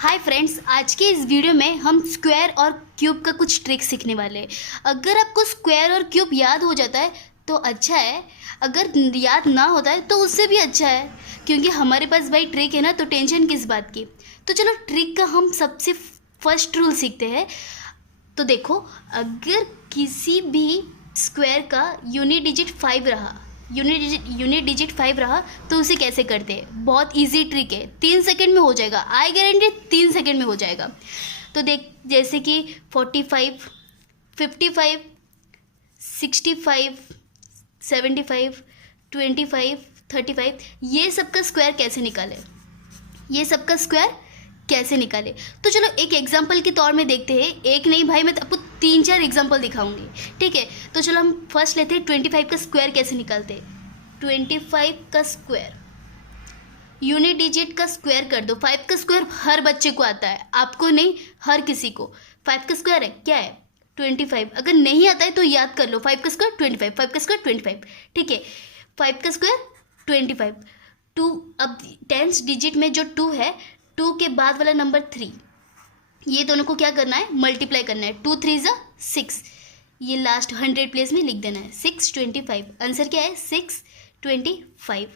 Hi friends, आज के इस वीडियो में हम स्क्वायर और क्यूब का कुछ ट्रिक सीखने वाले हैं। अगर आपको स्क्वायर और क्यूब याद हो जाता है तो अच्छा है, अगर याद ना होता है तो उससे भी अच्छा है, क्योंकि हमारे पास भाई ट्रिक है ना, तो टेंशन किस बात की। तो चलो ट्रिक का हम सबसे फर्स्ट रूल सीखते हैं। तो देखो, अगर किसी भी स्क्वायर का यूनिट डिजिट 5 रहा, यूनिट डिजिट 5 रहा, तो उसे कैसे करते हैं। बहुत इजी ट्रिक है, 3 सेकंड में हो जाएगा, आई गारंटी 3 सेकंड में हो जाएगा। तो देख, जैसे कि 45, 55, 65, 75, 25, 35, ये सब का स्क्वायर कैसे निकाले, ये सब का स्क्वायर कैसे निकाले। तो चलो एक एग्जांपल के तौर में देखते हैं। एक नहीं भाई, मैं आपको 3-4 एग्जांपल दिखाऊंगी, ठीक है। तो चलो हम फर्स्ट लेते हैं 25 का स्क्वायर कैसे निकालते हैं। 25 का स्क्वायर, यूनिट डिजिट का स्क्वायर कर दो। 5 का स्क्वायर हर बच्चे को आता है, आपको नहीं, हर किसी को। 5 का स्क्वायर है क्या है 25। अगर नहीं आता है तो याद कर लो, 5 का स्क्वायर 25, 5 का स्क्वायर 25, ठीक है। 5 का स्क्वायर 25, 2, अब 10th डिजिट में जो 2 है, 2 के बाद वाला नंबर 3, ये दोनों को क्या करना है, मल्टीप्लाई करना है। 2 3 ज़ा 6, ये लास्ट 100 प्लेस में लिख देना है। 625, आंसर क्या है 625।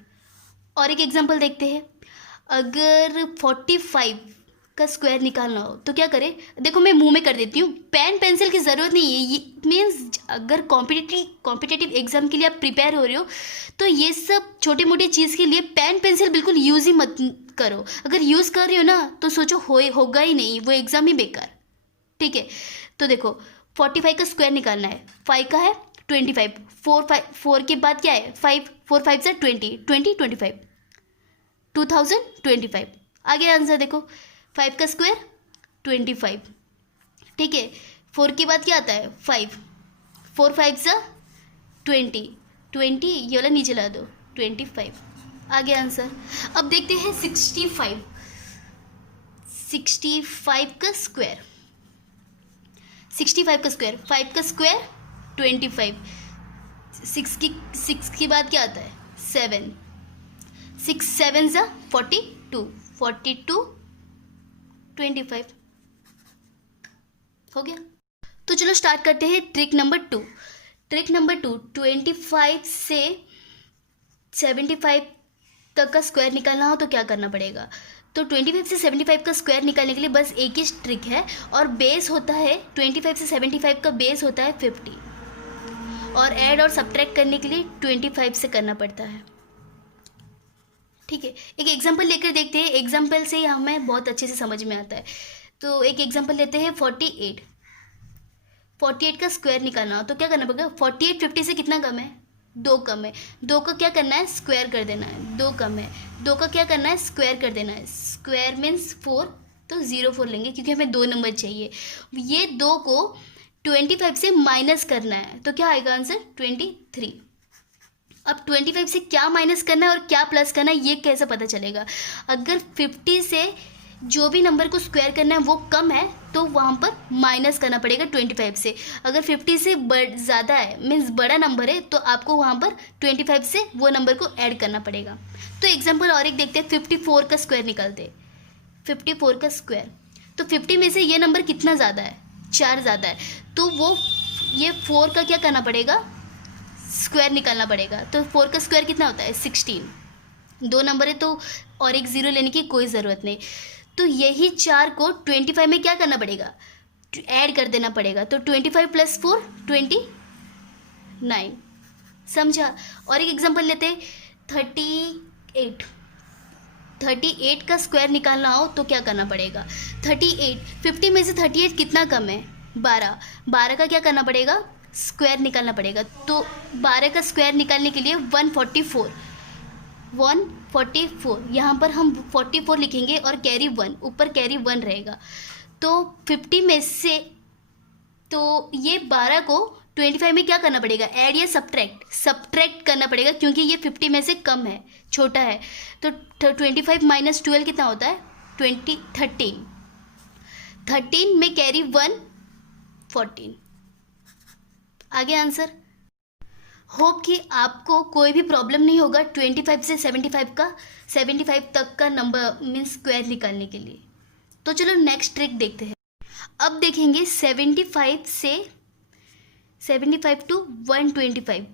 और एक एग्जांपल देखते हैं। अगर 45 का स्क्वायर निकालना हो तो क्या करें। देखो मैं मुंह में कर देती हूँ, पेन पेंसिल की ज़रूरत नहीं है। ये मीन्स अगर कॉम्पिटिटिव एग्जाम के लिए आप प्रिपेयर हो रहे हो तो ये सब छोटी मोटी चीज़ के लिए पेन पेंसिल बिल्कुल यूज़ ही मत करो। अगर यूज़ कर रही हो ना तो सोचो होगा ही नहीं, वो एग्ज़ाम ही बेकार, ठीक है। तो देखो 45 का स्क्वायर निकालना है, 5 का है 25, 4 के बाद क्या है 5, 4 5 से 20, 25, 2025। आगे आंसर देखो, 5 का स्क्वायर 25, ठीक है। 4 के बाद क्या आता है 5, 4 5 से 20, 20 ये वाला नीचे ला दो 25। आगे आंसर। अब देखते हैं 65 का स्क्वायर, 65 का स्क्वायर, 5 का स्क्वायर 25, 6 के बाद क्या आता है 7, 6 7 ज़ा 42, 42 25 हो गया। तो चलो स्टार्ट करते हैं ट्रिक नंबर 2। ट्रिक नंबर 2, 25 से 75 तक का स्क्वायर निकालना हो तो क्या करना पड़ेगा। तो 25 से 75 का स्क्वायर निकालने के लिए बस एक ही ट्रिक है, और बेस होता है 25 से 75 का बेस होता है 50, और ऐड और सब्ट्रैक्ट करने के लिए 25 से करना पड़ता है, ठीक है। एक एग्जांपल लेकर देखते हैं, एग्जांपल से हमें बहुत अच्छे से समझ में आता है। तो एक एग्जांपल लेते हैं 48 का स्क्वायर निकालना हो तो क्या करना पड़ेगा। 48 50 से कितना कम है, 2 कम है। 2 का क्या करना है, स्क्वायर कर देना है। 2 कम है, 2 का क्या करना है, स्क्वायर कर देना है। स्क्वायर मीन्स 4, तो 0 4 लेंगे क्योंकि हमें 2 नंबर चाहिए। ये 2 को 25 से माइनस करना है तो क्या आएगा आंसर 23। अब 25 से क्या माइनस करना है और क्या प्लस करना है ये कैसे पता चलेगा। अगर 50 से जो भी नंबर को स्क्वायर करना है वो कम है तो वहाँ पर माइनस करना पड़ेगा 25 से। अगर 50 से ज़्यादा है, मीन्स बड़ा नंबर है, तो आपको वहाँ पर 25 से वो नंबर को ऐड करना पड़ेगा। तो एग्जांपल और एक देखते हैं, 54 का स्क्वायर निकालते हैं। 54 का स्क्वायर, तो 50 में से ये नंबर कितना ज़्यादा है, 4 ज़्यादा है, तो वो ये 4 का क्या करना पड़ेगा, स्क्वायर निकालना पड़ेगा। तो 4 का स्क्वायर कितना होता है 16, 2 नंबर है तो और एक 0 लेने की कोई ज़रूरत नहीं। तो यही 4 को 25 में क्या करना पड़ेगा, ऐड कर देना पड़ेगा। तो 25 + 4 29, समझा। और एक एग्जांपल लेते हैं 38 का स्क्वायर निकालना हो तो क्या करना पड़ेगा। 38, 50 में से 38 कितना कम है 12, 12 का क्या करना पड़ेगा, स्क्वायर निकालना पड़ेगा। तो 12 का स्क्वायर निकालने के लिए 144, यहाँ पर हम 44 लिखेंगे और कैरी 1, ऊपर कैरी 1 रहेगा। तो 50 में से, तो ये 12 को 25 में क्या करना पड़ेगा, ऐड या सब्ट्रैक्ट करना पड़ेगा क्योंकि ये 50 में से कम है, छोटा है। तो 25 - 12 कितना होता है 13 में कैरी 1 14। आगे आंसर। होप कि आपको कोई भी प्रॉब्लम नहीं होगा 25 से 75 तक का नंबर मीन्स स्क्वायर निकालने के लिए। तो चलो नेक्स्ट ट्रिक देखते हैं। अब देखेंगे 75 टू 125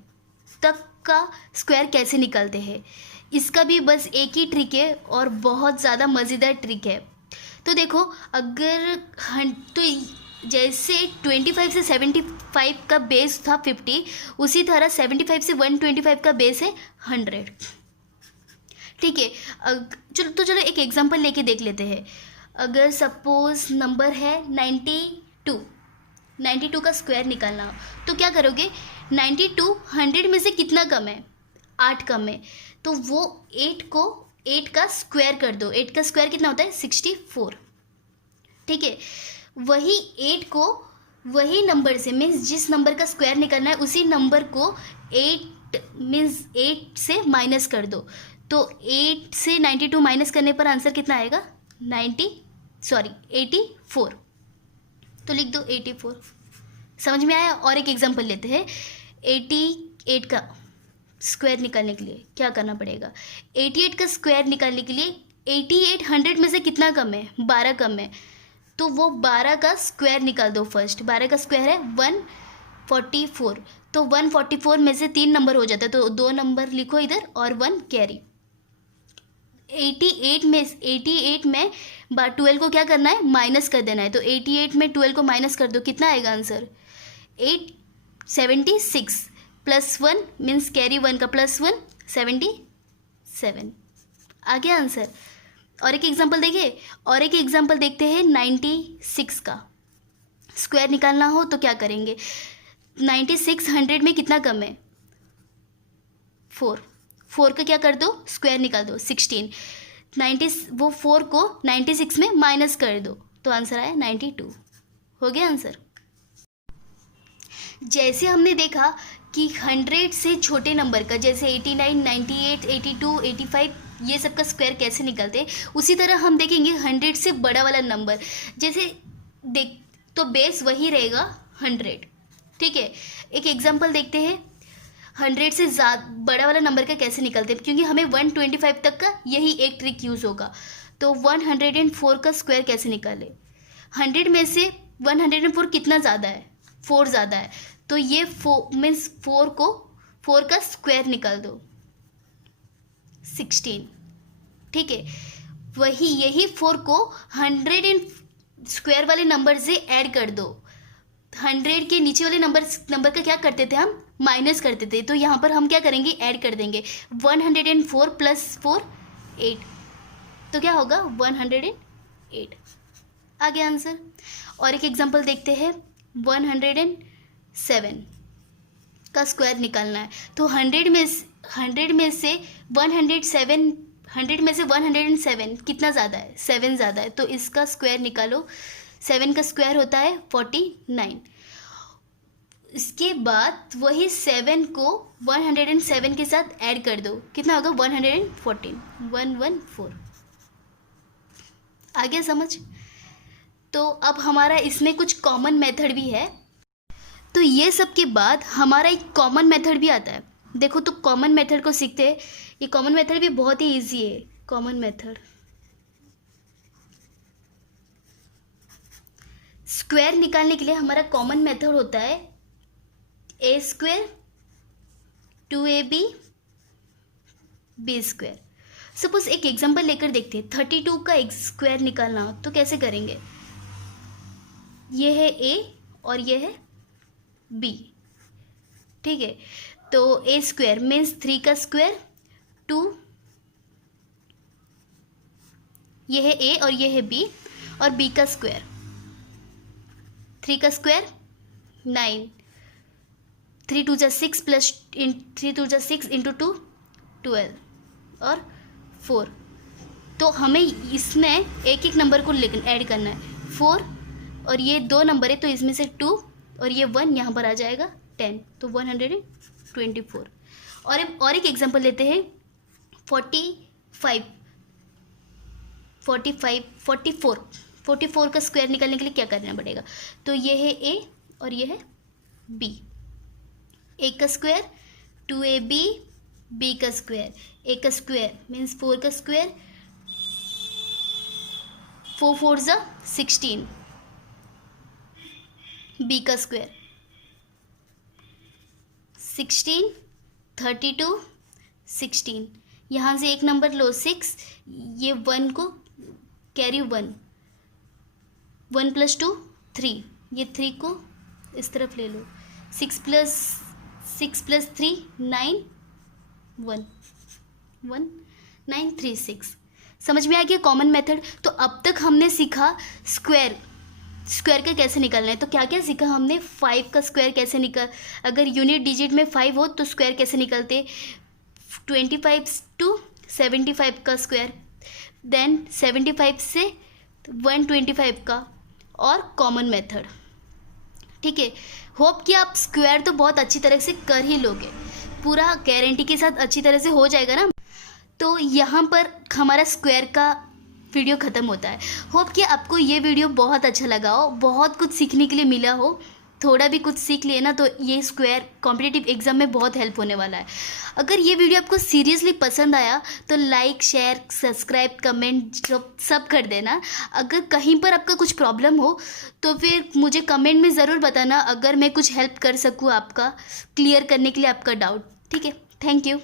तक का स्क्वायर कैसे निकालते हैं। इसका भी बस एक ही ट्रिक है और बहुत ज़्यादा मज़ेदार ट्रिक है। तो देखो, अगर तो जैसे 25 से 75 का बेस था 50, उसी तरह 75 से 125 का बेस है 100। ठीक है, चलो एक एग्जांपल लेके देख लेते हैं। अगर सपोज नंबर है 92 का स्क्वायर निकालना हो तो क्या करोगे? 92 100 में से कितना कम है? 8 कम है, तो वो 8 का स्क्वायर कर दो। 8 का स्क्वायर कितना होता है? 64। ठीक है, वही 8 को वही नंबर से, मीन्स जिस नंबर का स्क्वायर निकालना है उसी नंबर को 8 से माइनस कर दो। तो 8 से 92 माइनस करने पर आंसर कितना आएगा? 84। तो लिख दो 84। समझ में आया? और एक एग्जांपल लेते हैं। 88 का स्क्वायर निकालने के लिए क्या करना पड़ेगा? 88 का स्क्वायर निकालने के लिए 88 100 में से कितना कम है? 12 कम है, तो वो 12 का स्क्वायर निकाल दो फर्स्ट। 12 का स्क्वायर है 144, तो 144 में से 3 नंबर हो जाता है, तो 2 नंबर लिखो इधर और 1 कैरी। 88 में 12 को क्या करना है? माइनस कर देना है। तो 88 में 12 को माइनस कर दो, कितना आएगा आंसर? 76 प्लस 1 मीन्स कैरी 1 का प्लस 1 77 आ गया आंसर। और एक एग्जांपल देखते हैं 96 का स्क्वायर निकालना हो तो क्या करेंगे? 96 100 में कितना कम है? 4 का क्या कर दो? स्क्वायर निकाल दो 16। वो 4 को 96 में माइनस कर दो, तो आंसर आया 92। हो गया आंसर। जैसे हमने देखा कि 100 से छोटे नंबर का, जैसे 89 98 82 85, ये सब का स्क्वायर कैसे निकलते हैं, उसी तरह हम देखेंगे 100 से बड़ा वाला नंबर। जैसे तो बेस वही रहेगा 100। ठीक है, एक एग्जांपल देखते हैं 100 से बड़ा वाला नंबर का कैसे निकलते हैं, क्योंकि हमें 125 तक का यही एक ट्रिक यूज़ होगा। तो 104 का स्क्वायर कैसे निकाले? 100 में से 104 कितना ज़्यादा है? 4 ज़्यादा है, तो ये 4 का स्क्वायर निकाल दो 16। ठीक है, यही 4 को 100 स्क्वायर वाले नंबर से ऐड कर दो। 100 के नीचे वाले नंबर का क्या करते थे हम? माइनस करते थे, तो यहाँ पर हम क्या करेंगे? ऐड कर देंगे। 104 प्लस 4 8, तो क्या होगा? 108 आ गया आंसर। और एक एग्जांपल देखते हैं 107 का स्क्वायर निकालना है। तो 100 में से 107 कितना ज़्यादा है? 7 ज़्यादा है, तो इसका स्क्वायर निकालो। 7 का स्क्वायर होता है 49। इसके बाद वही 7 को 107 के साथ ऐड कर दो, कितना होगा? 114 आ गया समझ? तो अब हमारा इसमें कुछ कॉमन मेथड भी है। तो ये सब के बाद हमारा एक कॉमन मेथड भी आता है। देखो, तो कॉमन मेथड को सीखते हैं। ये कॉमन मेथड भी बहुत ही इजी है। कॉमन मेथड स्क्वायर निकालने के लिए हमारा कॉमन मेथड होता है a² 2ab b²। सपोज एक एग्जांपल लेकर देखते हैं। 32 का एक स्क्वायर निकालना हो तो कैसे करेंगे? ये है a और ये है b। ठीक है, तो a² मीन्स 3 का स्क्वायर 2, ये है a और ये है b, और b का स्क्वायर 3 का स्क्वायर 9, 3 2 6 प्लस 3 2 6 इंटू 2 12 और 4। तो हमें इसमें एक एक नंबर को ऐड करना है। 4 और ये 2 नंबर है, तो इसमें से 2 और ये 1 यहाँ पर आ जाएगा 10, तो 124। और एक एग्जांपल लेते हैं 44 का स्क्वायर निकालने के लिए क्या करना पड़ेगा? तो ये है a और ये है b। a का स्क्वायर 2ab, b का स्क्वायर, a का स्क्वायर मीन्स 4 का स्क्वायर, 4 4 ज़ा 16, बी का स्क्वायर 16, 32, 16, यहाँ से एक नंबर लो 6, ये 1 को कैरी 1, 1 + 2 3, ये 3 को इस तरफ ले लो, 6 + 3 9, 1 1 9 3 6। समझ में आ गया कॉमन मेथड। तो अब तक हमने सीखा स्क्वायर का कैसे निकालना है। तो क्या क्या सीखा हमने, 5 का स्क्वायर कैसे अगर यूनिट डिजिट में 5 हो तो स्क्वायर कैसे निकलते, 25 to 75 का स्क्वायर, देन 75 से 125 का, और कॉमन मेथड। ठीक है, होप कि आप स्क्वायर तो बहुत अच्छी तरह से कर ही लोगे, पूरा गारंटी के साथ अच्छी तरह से हो जाएगा ना। तो यहाँ पर हमारा स्क्वायर का वीडियो ख़त्म होता है। होप कि आपको ये वीडियो बहुत अच्छा लगा हो, बहुत कुछ सीखने के लिए मिला हो, थोड़ा भी कुछ सीख लिए ना तो ये स्क्वायर कॉम्पिटिटिव एग्जाम में बहुत हेल्प होने वाला है। अगर ये वीडियो आपको सीरियसली पसंद आया तो लाइक, शेयर, सब्सक्राइब, कमेंट सब कर देना। अगर कहीं पर आपका कुछ प्रॉब्लम हो तो फिर मुझे कमेंट में ज़रूर बताना, अगर मैं कुछ हेल्प कर सकूँ आपका क्लियर करने के लिए आपका डाउट। ठीक है, थैंक यू।